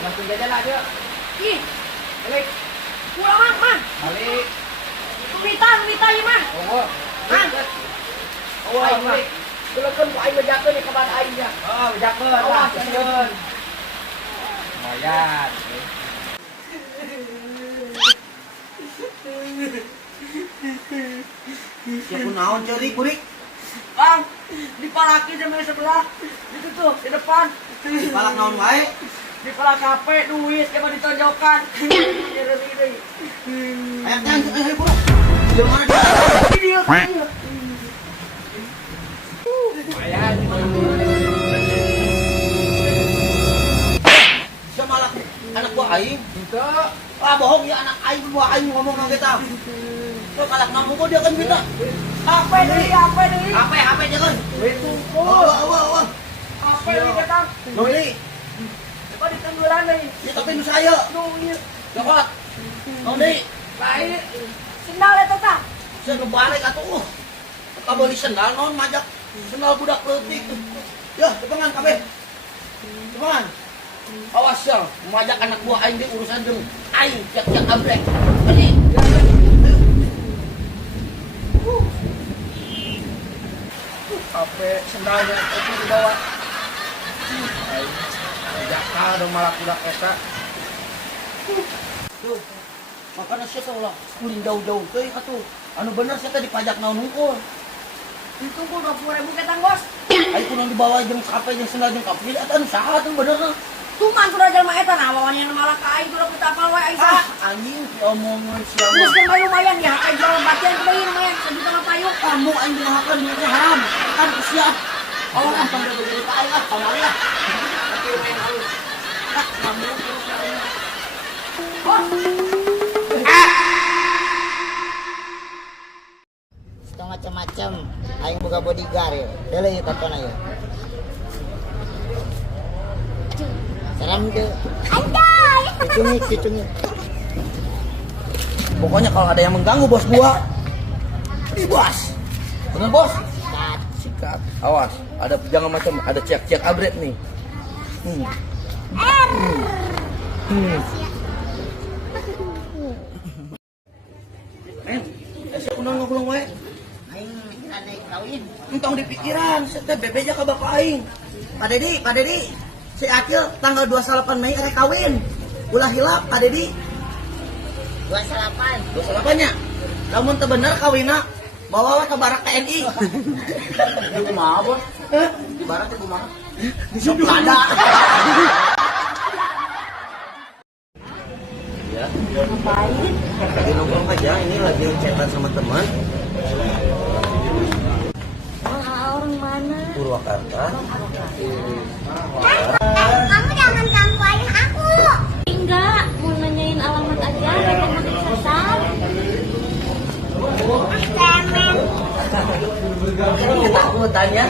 Langsung jajan aja. Ih, Balik. pulang mah. Balik. Mita ya mah. Oh. Mah. Oh, aing mah. Kulekeun ku aing bejakeun di kabar aing ya. Oh, bejakeun lah, bejakeun. Lumayan. Ya kunaon ceri kurik. Bang, di palaki sama sebelah. Itu tuh, di depan. Palak naon wae. Di palak kafe duit coba ditonjokkan. Iri-iri. Ayatnya ayo buru. Di mana dia? Video. Lumayan. Siapa malak anak buah aing? Itu. Ah bohong ya anak aing buah aing ngomong nang kita. Tuh malak naon kok dia kan minta. Apa deui? HP dia kan. Duit tumpul. Awah. Apa deui ketang? Noli. Coba ditenggelan deui. Ya tapi nu saya. Duit. Cokot. Noli. Baik. Sendal eta tah. Saya ngebalik atuh. Kabeli sendal naon majak. Sendal budak leutik. Ya, tepangan kabeh. Tepangan. Awas ya, majak anak buah aing di urusan jeung aing cek-cek abrek. Jadi, HP sendalnya itu dibawa. Jaka dong malah budak eta. tuh. Makanya saya tuh lah, kuling jauh-jauh teh atuh. Anu bener saya teh dipajak naon hungkul. Itu ku 20.000 ketang bos. Aing kudu dibawa jeung kape jeung sendal jeung kape. Eta anu saha tuh bener. Tuman sudah jelma eta nah wawannya malah ka aing sudah kita apal wae aing saha. Anjing diomongan siapa. Terus kan lumayan ya, aing jual batian ku deui lumayan 1 juta mah payung. Kamu aing dimahakan duitnya haram. Kan usia. Oh, kan sampai begitu ka aing lah, kamari lah. Tapi lumayan halus. Nah, kamu terus bos. Itu macam-macam aing boga bodyguard ya. Deuleu ieu tonton aya. Seram deh. Anjay. Cucungnya. Pokoknya kalau ada yang mengganggu bos gua, bos. Bener bos? Sikat. Awas, ada jangan macam ada cek abret nih. Saya kunaon ngobrol wae. Aing ada kawin. Entong di pikiran, saya bebeja ka bapak aing. Pak Dedi, si Akil tanggal 28 Mei ada kawin. Ulah hilap, Pak Dedi. 28. 28-nya. Lamun teu bener kawinna, bawa ke barak TNI. Di kumaha, Bos? Di barak teh kumaha? Di sok lada. Ya. Ngapain? Lagi nongkrong aja, ini lagi chatan sama teman. Orang mana? Purwakarta. Kamu jangan gangguin aku. Enggak, mau nanyain alamat aja, biar makin sesat. Cemen. Ini ketakutannya.